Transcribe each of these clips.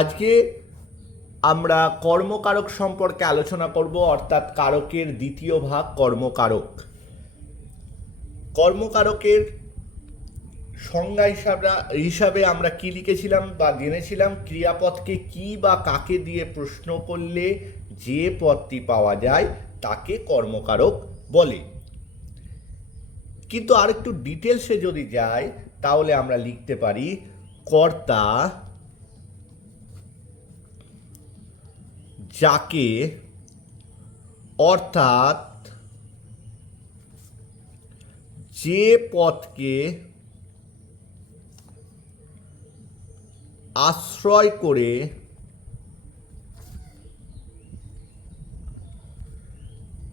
আজকে আমরা কর্মকারক সম্পর্কে আলোচনা করব, অর্থাৎ কারকের দ্বিতীয় ভাগ কর্মকারক। কর্মকারকের সংজ্ঞা হিসাবে আমরা কি লিখেছিলাম বা জেনেছিলাম, ক্রিয়াপদকে কি বা কাকে দিয়ে প্রশ্ন করলে যে পদটি পাওয়া যায় তাকে কর্মকারক বলে। কিন্তু আর একটু ডিটেলসে যদি যাই তাহলে আমরা লিখতে পারি কর্তা যাকে, অর্থাৎ যে পদকে আশ্রয় করে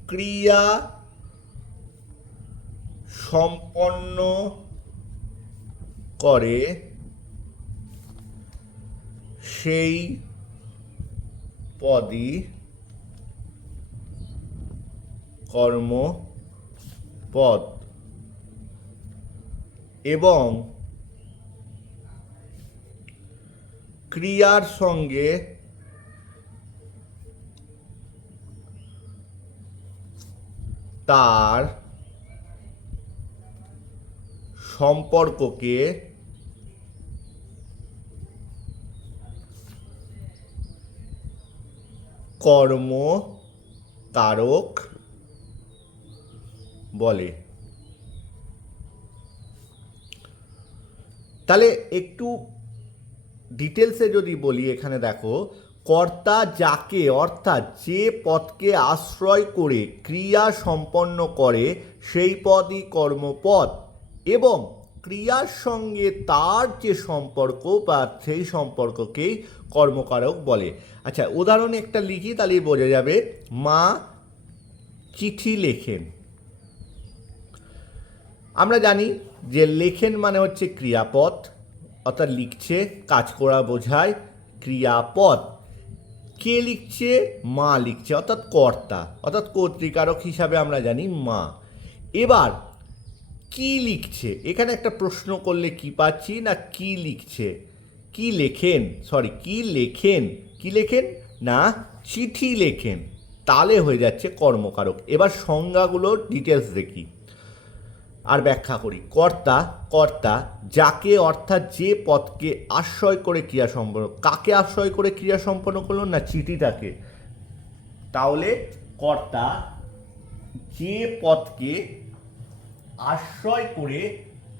ক্রিয়া সম্পন্ন করে সেই পদই কর্মপদ এবং ক্রিয়ার সঙ্গে তার সম্পর্ককে কর্মকারক বলে। তাহলে একটু ডিটেলসে যদি বলি, এখানে দেখো, কর্তা যাকে, অর্থাৎ যে পদকে আশ্রয় করে ক্রিয়া সম্পন্ন করে সেই পদই কর্মপদ এবং ক্রিয়ার সঙ্গে তার যে সম্পর্ক বা সেই সম্পর্ককেই কর্মকারক বলে। আচ্ছা, উদাহরণ একটা লিখি তাহলেই বোঝা যাবে। মা চিঠি লেখেন। আমরা জানি যে লেখেন মানে হচ্ছে ক্রিয়াপদ, অর্থাৎ লিখছে, কাজ করা বোঝায় ক্রিয়াপদ। কে লিখছে? মা লিখছে, অর্থাৎ কর্তা, অর্থাৎ কর্তৃকারক হিসাবে আমরা জানি মা। এবার কি লিখছে, এখানে একটা প্রশ্ন করলে কি পাচ্ছি না, কি লিখছে, কি লেখেন, কি লেখেন না চিঠি লেখেন, তাহলে হয়ে যাচ্ছে কর্মকারক। এবার সংজ্ঞাগুলোর ডিটেলস দেখি আর ব্যাখ্যা করি। কর্তা যাকে, অর্থাৎ যে পদকে আশ্রয় করে ক্রিয়া সম্পন্ন, কাকে আশ্রয় করে ক্রিয়া সম্পন্ন করলো না চিঠিটাকে। তাহলে কর্তা যে পদকে আশ্রয় করে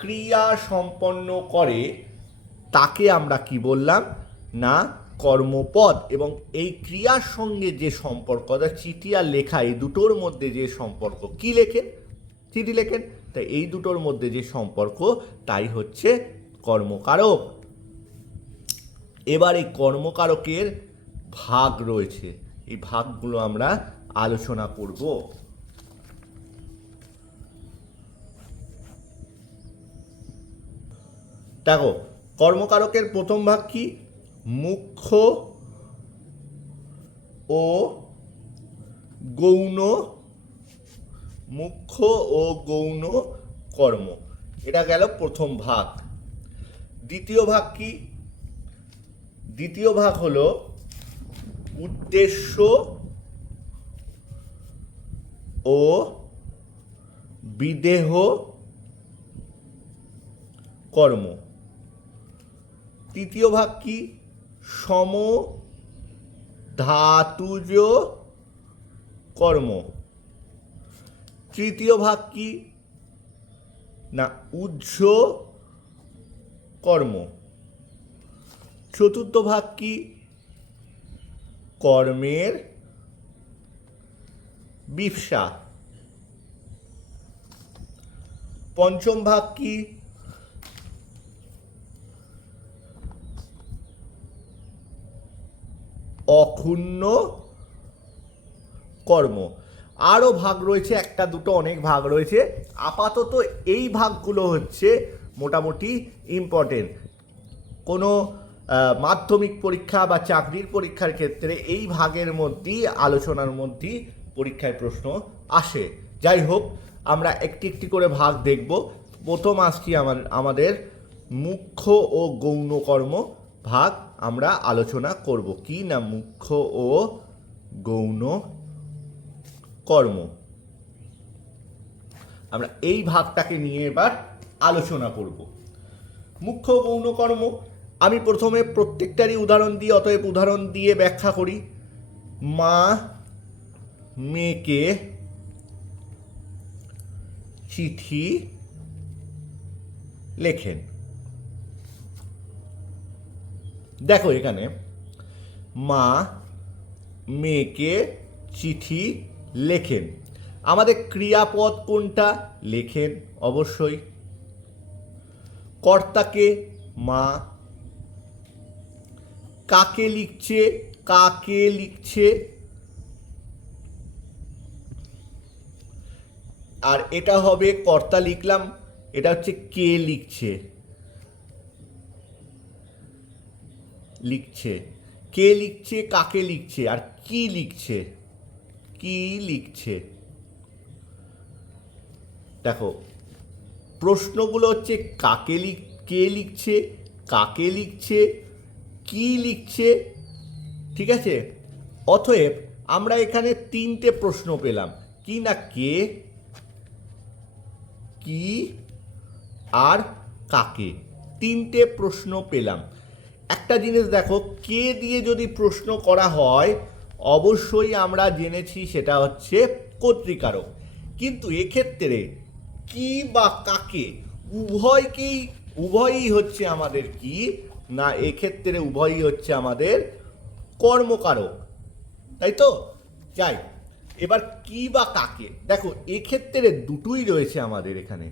ক্রিয়া সম্পন্ন করে তাকে আমরা কি বললাম না কর্মপদ। এবং এই ক্রিয়ার সঙ্গে যে সম্পর্ক, চিঠি আর লেখা, এই দুটোর মধ্যে যে সম্পর্ক, কি লেখেন? চিঠি লেখেন। তাই এই দুটোর মধ্যে যে সম্পর্ক তাই হচ্ছে কর্মকারক। এবার এই কর্মকারকের ভাগ রয়েছে, এই ভাগগুলো আমরা আলোচনা করব। দেখো, কর্মকারকের প্রথম ভাগ কি? মুখ্য ও গৌণ, মুখ্য ও গৌণ কর্ম, এটা গেল প্রথম ভাগ। দ্বিতীয় ভাগ কি? দ্বিতীয় ভাগ হলো উদ্দেশ্য ও বিদেহ কর্ম। তৃতীয় ভাগ কি? সমধাতুজ কর্ম। তৃতীয় ভাগ কি না উহ্য কর্ম। চতুর্থ ভাগ কি? কর্মের বিপসা। পঞ্চম ভাগ কি? অক্ষুণ্ণ কর্ম। আরও ভাগ রয়েছে, একটা দুটো অনেক ভাগ রয়েছে। আপাতত এই ভাগগুলো হচ্ছে মোটামুটি ইম্পর্টেন্ট। কোনো মাধ্যমিক পরীক্ষা বা চাকরির পরীক্ষার ক্ষেত্রে এই ভাগের মধ্যেই, আলোচনার মধ্যেই পরীক্ষায় প্রশ্ন আসে। যাই হোক, আমরা একটি একটি করে ভাগ দেখব। প্রথম আসছি আমাদের মুখ্য ও গৌণ কর্ম ভাগ। আমরা আলোচনা করব, কি না মুখ্য ও গৌণ কর্ম। আমরা এই ভাগটাকে নিয়ে এবার আলোচনা করব। মুখ্য গৌণ কর্ম, আমি প্রথমে প্রত্যেকটারই উদাহরণ দিই, অতএব উদাহরণ দিয়ে ব্যাখ্যা করি। মা মেয়েকে চিঠি লেখেন। দেখো এখানে মা মেয়েকে চিঠি লেখেন, আমাদের ক্রিয়াপদ কোনটা? লেখেন, অবশ্যই। কর্তাকে মা। কাকে লিখছে? কাকে লিখছে। আর এটা হবে কর্তা লিখলাম, এটা হচ্ছে কে লিখছে। লিখছে, কে লিখছে, কাকে লিখছে, আর কি লিখছে। কি লিখছে। দেখো প্রশ্নগুলো হচ্ছে কে লিখছে, কাকে লিখছে, কি লিখছে, ঠিক আছে। অতএব আমরা এখানে তিনটে প্রশ্ন পেলাম, কি না কে, কি আর কাকে, তিনটে প্রশ্ন পেলাম। একটা জিনিস দেখো, কে দিয়ে যদি প্রশ্ন করা হয় অবশ্যই আমরা জেনেছি সেটা হচ্ছে কর্তৃকারক, কিন্তু এক্ষেত্রে কি বা কাকে উভয়ই হচ্ছে আমাদের কি না, এক্ষেত্রে উভয়ই হচ্ছে আমাদের কর্মকারক, তাই তো। যাই এবার কি বা কাকে, দেখো এক্ষেত্রে দুটোই রয়েছে আমাদের এখানে,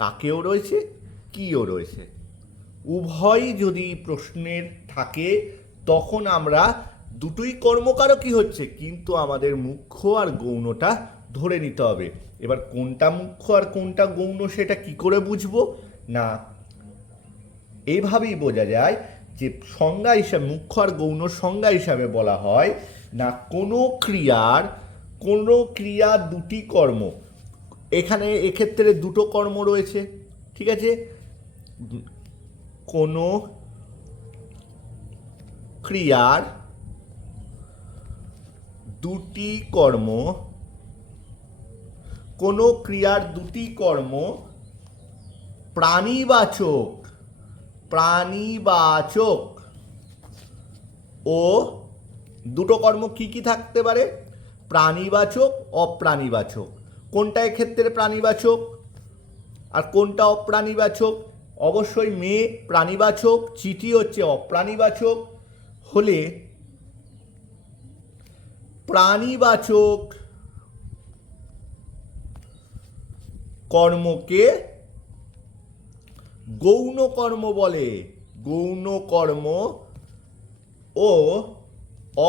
কাকেও রয়েছে কিও রয়েছে। উভয়ই যদি প্রশ্নের থাকে তখন আমরা দুটোই কর্মকারকই হচ্ছে, কিন্তু আমাদের মুখ্য আর গৌণটা ধরে নিতে হবে। এবার কোনটা মুখ্য আর কোনটা গৌণ সেটা কি করে বুঝবো না, এইভাবেই বোঝা যায় যে সংজ্ঞা হিসাবে, মুখ্য আর গৌণ সংজ্ঞা হিসাবে বলা হয় না কোনো ক্রিয়া দুটি কর্ম। এখানে এক্ষেত্রে দুটো কর্ম রয়েছে, ঠিক আছে। কোনো ক্রিয়ার দুটি কর্ম, কোনো ক্রিয়ার দুটি কর্ম প্রাণীবাচক ও দুটো কর্ম কি কি থাকতে পারে? প্রাণীবাচক, অপ্রাণীবাচক। কোনটা এক্ষেত্রে প্রাণীবাচক আর কোনটা অপ্রাণীবাচক? অবশ্যই মেয়ে প্রাণীবাচক, চিঠি হচ্ছে অপ্রাণীবাচক। হলে প্রাণীবাচক কর্মকে গৌণ কর্ম বলে। গৌণ কর্ম ও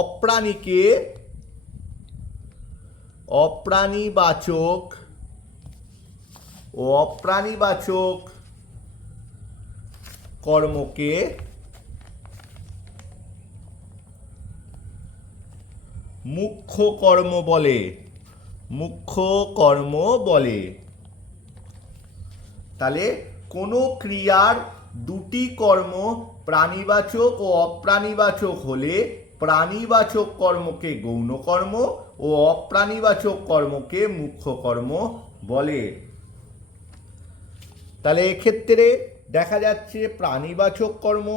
অপ্রাণীবাচক কর্মকে মুখ্য কর্ম বলে। মুখ্য কর্ম বলে। তাহলে কোনো ক্রিয়ার দুটি কর্ম প্রাণীবাচক ও অপ্রাণীবাচক হলে প্রাণীবাচক কর্মকে গৌণ কর্ম ও অপ্রাণীবাচক কর্মকে মুখ্য কর্ম বলে। তাহলে এক্ষেত্রে দেখা যাচ্ছে প্রাণীবাচক কর্ম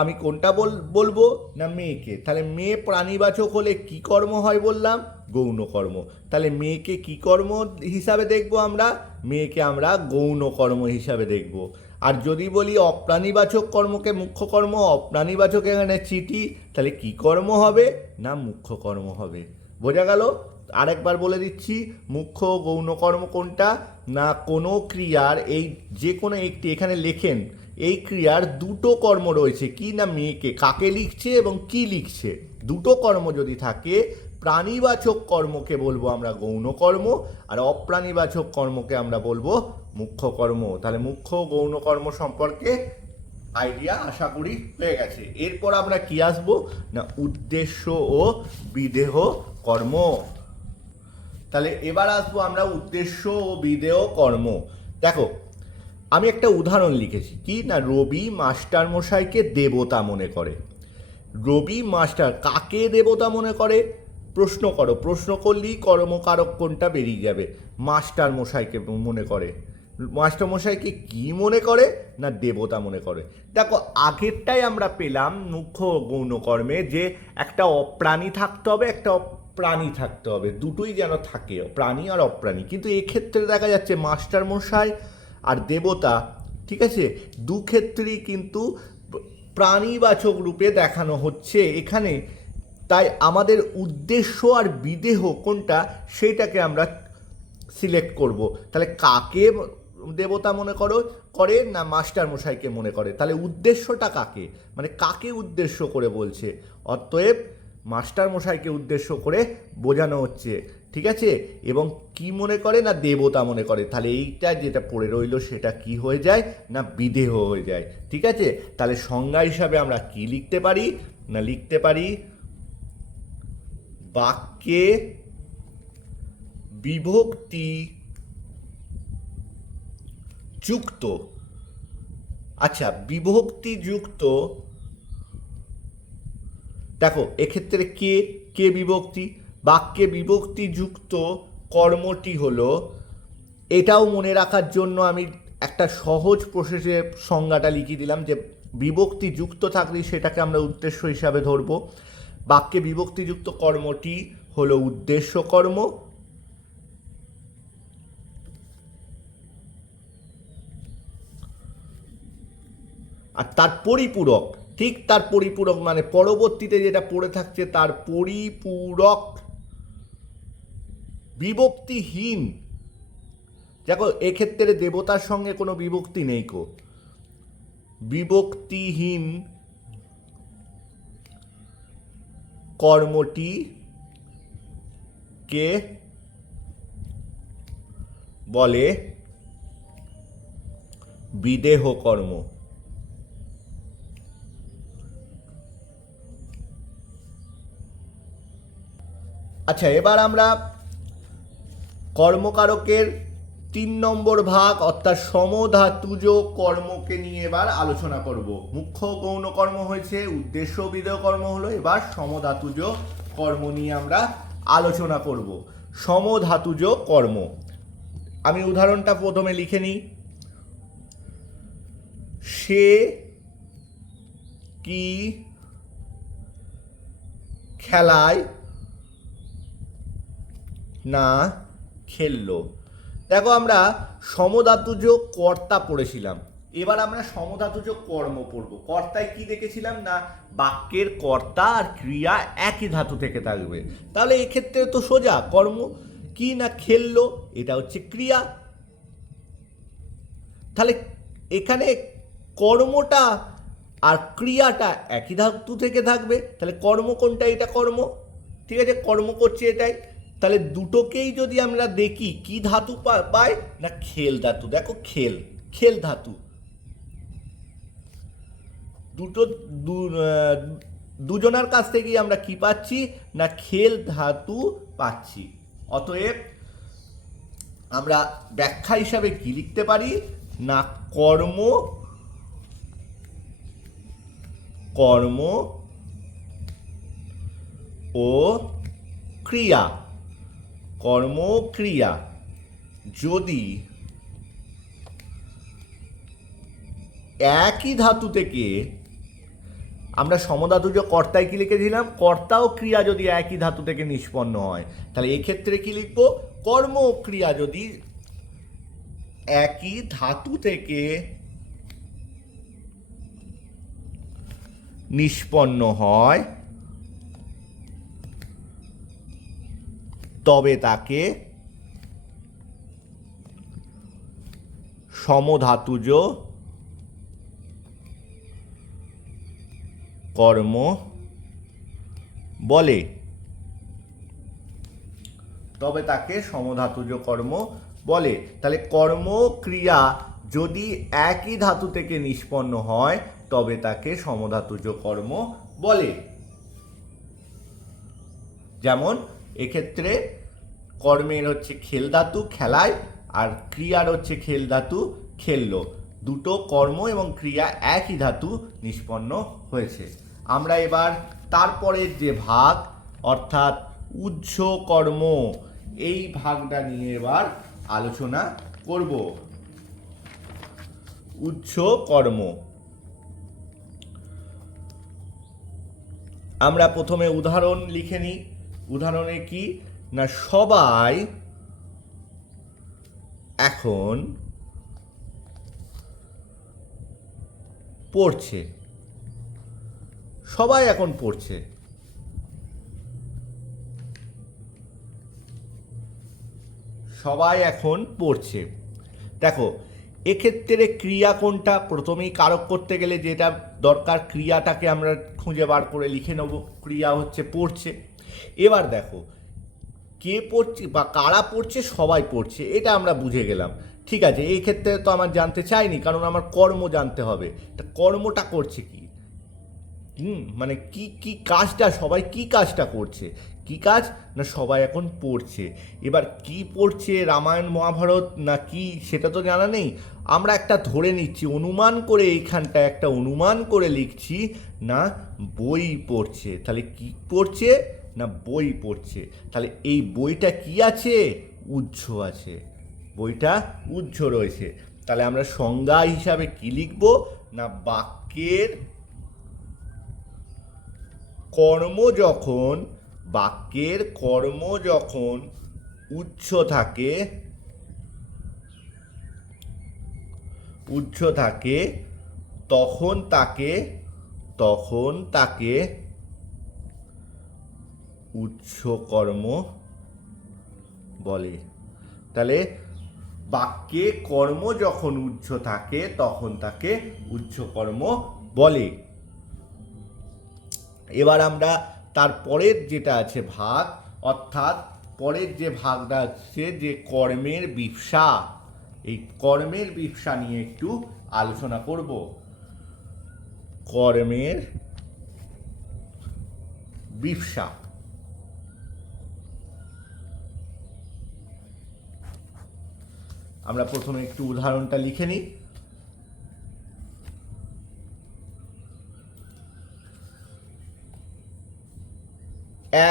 আমি কোনটা বলবো না মেয়েকে। তাহলে মেয়ে প্রাণীবাচক হলে কি কর্ম হয় বললাম? গৌণ কর্ম। তাহলে মেয়েকে কি কর্ম হিসাবে দেখব আমরা? মেয়েকে আমরা গৌণ কর্ম হিসাবে দেখব। আর যদি বলি অপ্রাণীবাচক কর্মকে মুখ্য কর্ম, অপ্রাণীবাচক এখানে চিঠি, তাহলে কি কর্ম হবে না মুখ্য কর্ম হবে। বোঝা গেল? আরেকবার বলে দিচ্ছি, মুখ্য গৌণ কর্ম কোনটা না কোনো ক্রিয়ার এই যে কোনো একটি, এখানে লেখেন এই ক্রিয়ার দুটো কর্ম রয়েছে, কি না মেয়েকে কাকে লিখছে এবং কি লিখছে। দুটো কর্ম যদি থাকে প্রাণীবাচক কর্মকে বলবো আমরা গৌণ কর্ম, আর অপ্রাণীবাচক কর্মকে আমরা বলবো মুখ্য কর্ম। তাহলে মুখ্য গৌণ কর্ম সম্পর্কে আইডিয়া আশা করি হয়ে গেছে। এরপর আমরা কি আসবো না উদ্দেশ্য ও বিধেয় কর্ম। তাহলে এবার আসবো আমরা উদ্দেশ্য ও বিধেয় কর্ম। দেখো আমি একটা উদাহরণ লিখেছি, কি না রবি মাস্টারমশাইকে দেবতা মনে করে। রবি মাস্টার কাকে দেবতা মনে করে? প্রশ্ন করো, প্রশ্ন করলেই কর্মকারক কোনটা বেরিয়ে যাবে। মাস্টার মশাইকে মনে করে। মাস্টার মশাইকে কি মনে করে? না দেবতা মনে করে। দেখো আগেরটাই আমরা পেলাম মুখ্য গৌণকর্মে যে একটা অপ্রাণী থাকতে হবে, একটা প্রাণী থাকতে হবে, দুটোই যেন থাকে, প্রাণী আর অপ্রাণী। কিন্তু এক্ষেত্রে দেখা যাচ্ছে মাস্টার মশাই আর দেবতা, ঠিক আছে, দু ক্ষেত্রেই কিন্তু প্রাণীবাচক রূপে দেখানো হচ্ছে এখানে। তাই আমাদের উদ্দেশ্য আর বিদেহ কোনটা সেইটাকে আমরা সিলেক্ট করব। তাহলে কাকে দেবতা মনে করে না মাস্টার মশাইকে মনে করে? তাহলে উদ্দেশ্যটা কাকে, মানে কাকে উদ্দেশ্য করে বলছে? অতএব মাস্টার মশাইকে উদ্দেশ্য করে বোঝানো হচ্ছে, ঠিক আছে। এবং কি মনে করে? না দেবতা মনে করে। তাহলে এইটা যেটা পড়ে রইল সেটা কি হয়ে যায়? না বিদেহ হয়ে যায়, ঠিক আছে। তাহলে সংজ্ঞা হিসাবে আমরা কি লিখতে পারি? না লিখতে পারি বাক্যে বিভক্তি যুক্ত, আচ্ছা বিভক্তি যুক্ত, দেখো এক্ষেত্রে কে কে বিভক্তি, বাক্যে বিভক্তি যুক্ত কর্মটি হলো, এটাও মনে রাখার জন্য আমি একটা সহজ প্রসেসে সংজ্ঞাটা লিখিয়ে দিলাম যে বিভক্তি যুক্ত থাকলে সেটাকে আমরা উদ্দেশ্য হিসাবে ধরবো। বাক্যে বিভক্তিযুক্ত কর্মটি হলো উদ্দেশ্য কর্ম, আর তার পরিপূরক, ঠিক তার পরিপূরক মানে পরবর্তীতে যেটা পড়ে থাকছে তার পরিপূরক বিভক্তিহীন। দেখো এক্ষেত্রে দেবতার সঙ্গে কোনো বিভক্তি নেই কো, বিভক্তিহীন কর্মটি কে বলে বিদেহ কর্ম। আচ্ছা এবার আমরা কর্মকারকের 3 নম্বর ভাগ অর্থাৎ সমধাতুজ কর্মকে নিয়ে এবার আলোচনা করব। মুখ্য গৌণ কর্ম হয়েছে, উদ্দেশ্য বিধেয় কর্ম হলো, এবার সমধাতুজ কর্ম নিয়ে আমরা আলোচনা করব। সমধাতুজ কর্ম, আমি উদাহরণটা প্রথমে লিখে নিই। সে কি খেলায় না খেললো। দেখো আমরা সমধাতুজ কর্তা পড়েছিলাম, এবার আমরা সমধাতুজ কর্ম পড়ব। কর্তায় কি দেখেছিলাম না বাক্যের কর্তা আর ক্রিয়া একই ধাতু থেকে থাকবে। তাহলে এক্ষেত্রে তো সোজা, কর্ম কি না খেললো, এটা হচ্ছে ক্রিয়া। তাহলে এখানে কর্মটা আর ক্রিয়াটা একই ধাতু থেকে থাকবে, তাহলে কর্ম কোনটা? এটা কর্ম, ঠিক আছে, কর্ম করছে এটাই। তাহলে দুটোকেই যদি আমরা দেখি কি ধাতু পাই না খেল ধাতু। দেখো খেল, খেল ধাতু, দুটো দুজনার কাছ থেকেই আমরা কি পাচ্ছি না খেল ধাতু পাচ্ছি। অতএব আমরা ব্যাখ্যা হিসাবে কি লিখতে পারি না কর্ম, কর্ম ও ক্রিয়া, কর্ম ক্রিয়া যদি একই ধাতু থেকে, আমরা সমধাতুজ কর্তায় কি লিখেছিলাম, কর্তা ও ক্রিয়া যদি একই ধাতু থেকে নিষ্পন্ন হয়, তাহলে এক্ষেত্রে কি লিখবো, কর্ম ও ক্রিয়া যদি একই ধাতু থেকে নিষ্পন্ন হয় তবে তাকে সমধাতুজ কর্ম বলে, তবে তাকে সমধাতুজ কর্ম বলে। তাহলে কর্ম ক্রিয়া যদি একই ধাতু থেকে নিষ্পন্ন হয় তবে তাকে সমধাতুজ কর্ম বলে। যেমন এক্ষেত্রে কর্মের হচ্ছে খেল ধাতু খেলায়, আর ক্রিয়ার হচ্ছে খেল ধাতু খেললো। দুটো কর্ম এবং ক্রিয়া একই ধাতু নিষ্পন্ন হয়েছে। আমরা এবার তারপরের যে ভাগ অর্থাৎ উহ্য কর্ম, এই ভাগটা নিয়ে এবার আলোচনা করব। উহ্য কর্ম, আমরা প্রথমে উদাহরণ লিখে নিই। উদাহরণে কি না, সবাই এখন পড়ছে। সবাই এখন পড়ছে। সবাই এখন পড়ছে। দেখো এক্ষেত্রে ক্রিয়া কোনটা, প্রথমেই কারক করতে গেলে যেটা দরকার ক্রিয়াটাকে আমরা খুঁজে বার করে লিখে নেব। ক্রিয়া হচ্ছে পড়ছে। এবার দেখো কে পড়ছে বা কারা পড়ছে, সবাই পড়ছে, এটা আমরা বুঝে গেলাম। ঠিক আছে, এই ক্ষেত্রে তো আমার জানতে চাইনি, কারণ আমার কর্ম জানতে হবে। তা কর্মটা করছে কি, মানে কি কি কাজটা, সবাই কি কাজটা করছে, কি কাজ না সবাই এখন পড়ছে। এবার কি পড়ছে, রামায়ণ মহাভারত না কি সেটা তো জানা নেই, আমরা একটা ধরে নিচ্ছি, অনুমান করে এইখানটা একটা অনুমান করে লিখছি না বই পড়ছে। তাহলে কি পড়ছে না বই পড়ছে। তাহলে এই বইটা কি আছে, উহ্য আছে, বইটা উহ্য রয়েছে। তাহলে আমরা সংজ্ঞা হিসাবে কি লিখব না বাক্যের কর্ম যখন, বাক্যের কর্ম যখন উহ্য থাকে, উহ্য থাকে তখন তাকে উহ্য কর্ম বলে। তাহলে বাক্যে কর্ম যখন উহ্য থাকে তখন তাকে উহ্য কর্ম বলে। এবার আমরা তার পরের যেটা আছে ভাগ, অর্থাৎ পরের যে ভাগটা আছে যে কর্মের বিবসা, এই কর্মের বিবসা নিয়ে একটু আলোচনা করব। কর্মের বিবসা, আমরা প্রথমে একটু উদাহরণটা লিখে নিই।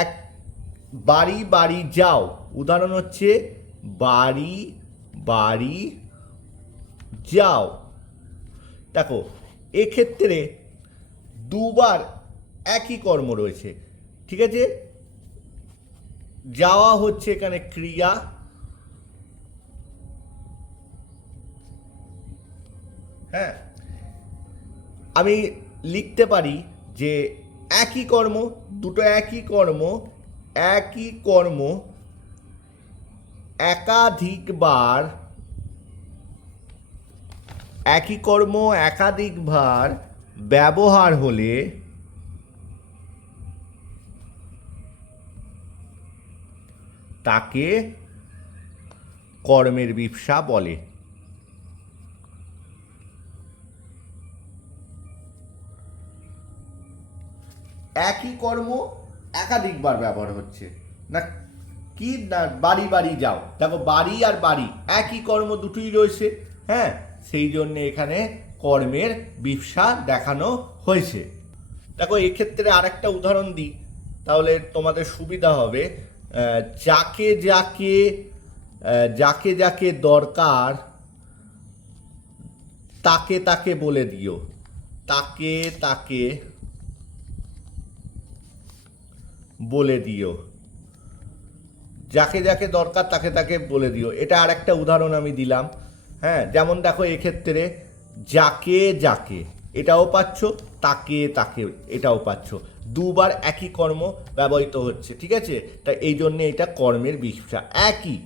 এক বাড়ি বাড়ি যাও, উদাহরণ হচ্ছে বাড়ি বাড়ি যাও। দেখো এক্ষেত্রে দুবার একই কর্ম রয়েছে। ঠিক আছে, যাওয়া হচ্ছে এখানে ক্রিয়া, হ্যাঁ আমি লিখতে পারি যে একই কর্ম, দুটো একই কর্ম, একই কর্ম একাধিকবার, একই কর্ম একাধিকবার ব্যবহার হলে তাকে কর্মের বিবসা বলে। একই কর্ম একাধিকবার ব্যবহার হচ্ছে না কি না বাড়ি বাড়ি যাও, দেখো বাড়ি আর বাড়ি একই কর্ম দুটোই রয়েছে, হ্যাঁ সেই জন্য এখানে কর্মের বিবসা দেখানো হয়েছে। দেখো এক্ষেত্রে আরেকটা উদাহরণ দিই, তাহলে তোমাদের সুবিধা হবে। যাকে যাকে যাকে যাকে দরকার তাকে তাকে বলে দিও, তাকে তাকে বলে দিও, যাকে যাকে দরকার তাকে তাকে বলে দিও, এটা আরেকটা উদাহরণ আমি দিলাম। হ্যাঁ যেমন দেখো এক্ষেত্রে যাকে যাকে এটাও পাচ্ছ, তাকে তাকে এটাও পাচ্ছ, দুবার একই কর্ম ব্যবহৃত হচ্ছে। ঠিক আছে, তা এই জন্যে এটা কর্মের বিবসা। একই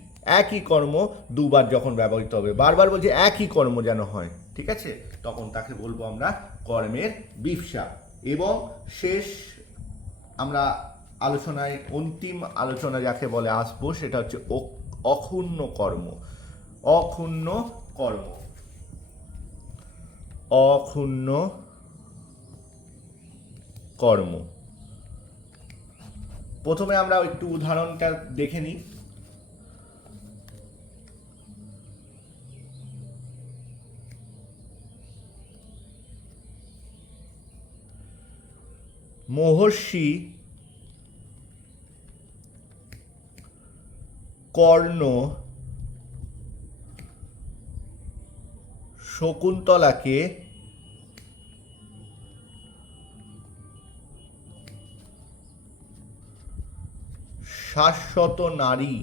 একই কর্ম দুবার যখন ব্যবহৃত হবে, বারবার বলছে একই কর্ম যেন হয়, ঠিক আছে, তখন তাকে বলবো আমরা কর্মের বিবসা। এবং শেষ আমরা আলোচনায় অন্তিম আলোচনা যাকে বলে আসবো সেটা হচ্ছে অক্ষুণ্ণ কর্ম। অক্ষুণ্ণ কর্ম, অক্ষুণ্ণ কর্ম। প্রথমে আমরা একটু উদাহরণটা দেখে নিই। মহর্ষি কর্ণ শকুন্তলাকে শাশ্বত নারী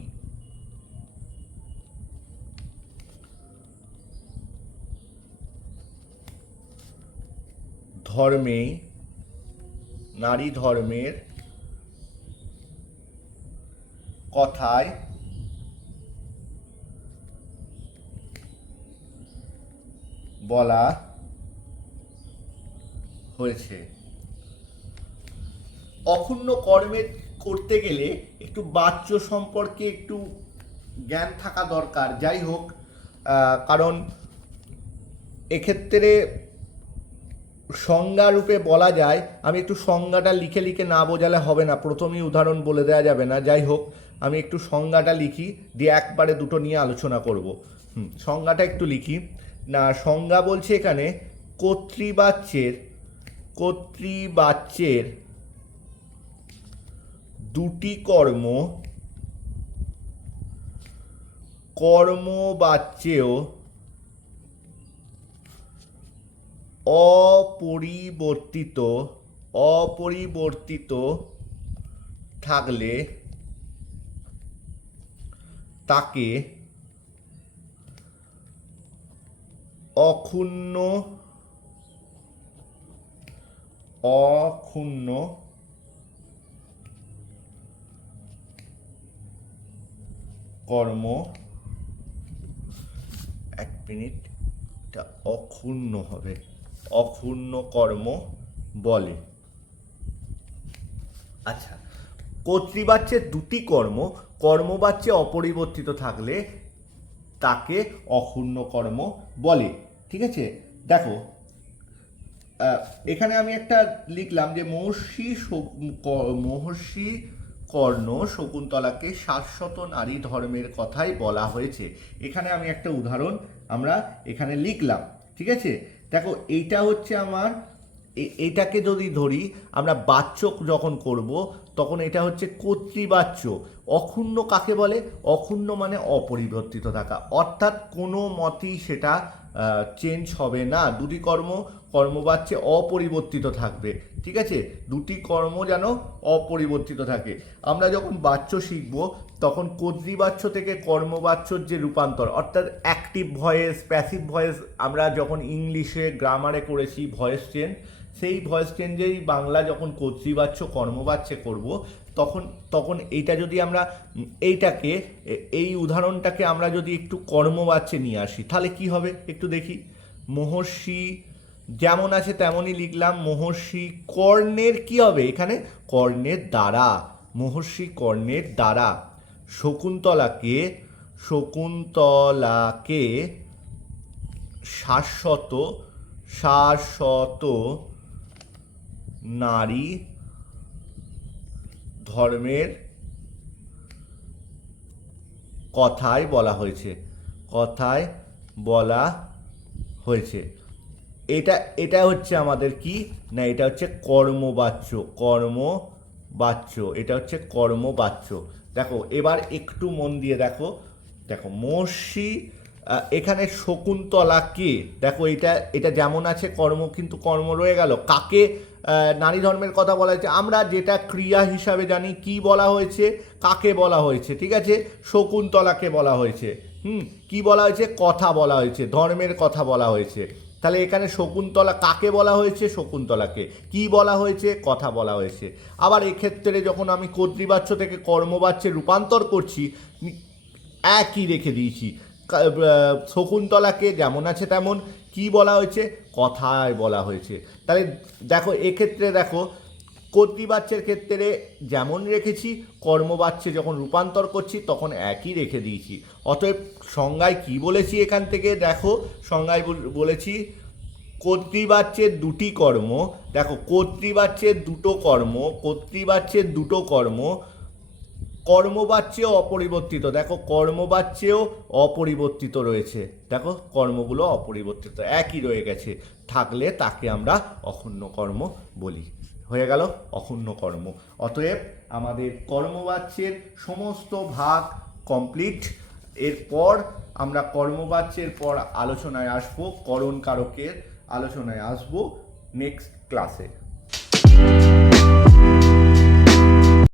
নারী ধর্মের কথায় বলা হয়েছে। অক্ষুণ্ণ কর্মের করতে গেলে একটু বাচ্য সম্পর্কে একটু জ্ঞান থাকা দরকার। যাই হোক, কারণ এক্ষেত্রে সংজ্ঞারূপে বলা যায়, আমি একটু সংজ্ঞাটা লিখে লিখে না বোঝালে হবে না, প্রথমেই উদাহরণ বলে দেওয়া যাবে না। যাই হোক, আমি একটু সংজ্ঞাটা লিখি, দিয়ে একবারে দুটো নিয়ে আলোচনা করব। সংজ্ঞাটা একটু লিখি না। সংজ্ঞা বলছে এখানে কর্তৃবাচ্যের দুটি কর্মবাচ্যেও অপরিবর্তিত থাকলে তাকে অক্ষুণ্ণ কর্ম, এক মিনিট, এটা অক্ষুণ্ণ হবে, অক্ষুণ্ণ কর্ম বলে। আচ্ছা, কর্তৃবাচ্যের দুটি কর্মবাচ্যে অপরিবর্তিত থাকলে তাকে অক্ষুণ্ণ কর্ম বলে। ঠিক আছে, দেখো এখানে আমি একটা লিখলাম যে মহর্ষি কর্ণ শকুন্তলাকে শাশ্বত নারী ধর্মের কথাই বলা হয়েছে। এখানে আমি একটা উদাহরণ আমরা এখানে লিখলাম। ঠিক আছে, দেখো এইটা হচ্ছে আমার, এইটাকে যদি ধরি আমরা বাচ্য যখন করব তখন এটা হচ্ছে কর্তৃবাচ্য। অক্ষুণ্ণ কাকে বলে? অক্ষুণ্ণ মানে অপরিবর্তিত থাকা, অর্থাৎ কোনো মতেই সেটা চেঞ্জ হবে না। দুটি কর্মবাচ্যে অপরিবর্তিত থাকবে। ঠিক আছে, দুটি কর্ম যেন অপরিবর্তিত থাকে। আমরা যখন বাচ্য শিখব তখন কর্তৃবাচ্য থেকে কর্মবাচ্যর যে রূপান্তর, অর্থাৎ অ্যাক্টিভ ভয়েস, প্যাসিভ ভয়েস, আমরা যখন ইংলিশে গ্রামারে করেছি ভয়েস চেঞ্জ, সেই ভয়েস চেঞ্জেই বাংলা যখন কর্তৃবাচ্য কর্মবাচ্যে করব তখন এইটা যদি আমরা এই উদাহরণটাকে আমরা যদি একটু কর্মবাচ্যে নিয়ে আসি তাহলে কি হবে একটু দেখি। মহর্ষি যেমন আছে তেমনই লিখলাম। মহর্ষি কর্ণের কি হবে এখানে? কর্ণের দ্বারা, মহর্ষি কর্ণের দ্বারা শকুন্তলাকে শাশ্বত নারী ধর্মের কথায় বলা হয়েছে। এটা হচ্ছে আমাদের কি না, এটা হচ্ছে কর্মবাচ্য। এটা হচ্ছে কর্মবাচ্য। দেখো এবার একটু মন দিয়ে দেখো মহর্ষি এখানে শকুন্তলাকে, দেখো এটা যেমন আছে কর্ম, কিন্তু কর্ম রয়ে গেল। কাকে নারী ধর্মের কথা বলা হয়েছে? আমরা যেটা ক্রিয়া হিসাবে জানি, কি বলা হয়েছে, কাকে বলা হয়েছে? ঠিক আছে, শকুন্তলাকে বলা হয়েছে। কি বলা হয়েছে? কথা বলা হয়েছে, ধর্মের কথা বলা হয়েছে। তাহলে এখানে শকুন্তলা কাকে বলা হয়েছে? শকুন্তলাকে। কি বলা হয়েছে? কথা বলা হয়েছে। আবার এক্ষেত্রে যখন আমি কর্তৃবাচ্য থেকে কর্মবাচ্যে রূপান্তর করছি, একই রেখে দিয়েছি। শকুন্তলাকে যেমন আছে তেমন, কি বলা হয়েছে? কথায় বলা হয়েছে। তাহলে দেখো এক্ষেত্রে দেখো কর্তৃবাচ্যের ক্ষেত্রে যেমন রেখেছি, কর্মবাচ্যে যখন রূপান্তর করছি তখন একই রেখে দিয়েছি। অতএব সংজ্ঞায় কি বলেছি এখান থেকে দেখো, সংজ্ঞায় বলেছি কর্তৃবাচ্যের দুটি কর্ম। দেখো কর্তৃবাচ্যের দুটো কর্ম কর্মবাচ্যেও অপরিবর্তিত। দেখো কর্মবাচ্যেও অপরিবর্তিত রয়েছে, দেখো কর্মগুলো অপরিবর্তিত একই রয়ে গেছে, থাকলে তাকে আমরা অক্ষুণ্ণ কর্ম বলি। হয়ে গেল অক্ষুণ্ণ কর্ম। অতএব আমাদের কর্মবাচ্যের সমস্ত ভাগ কমপ্লিট। এরপর আমরা কর্মবাচ্যের পর আলোচনায় আসবো, করণ কারকের আলোচনায় আসবো নেক্সট ক্লাসে।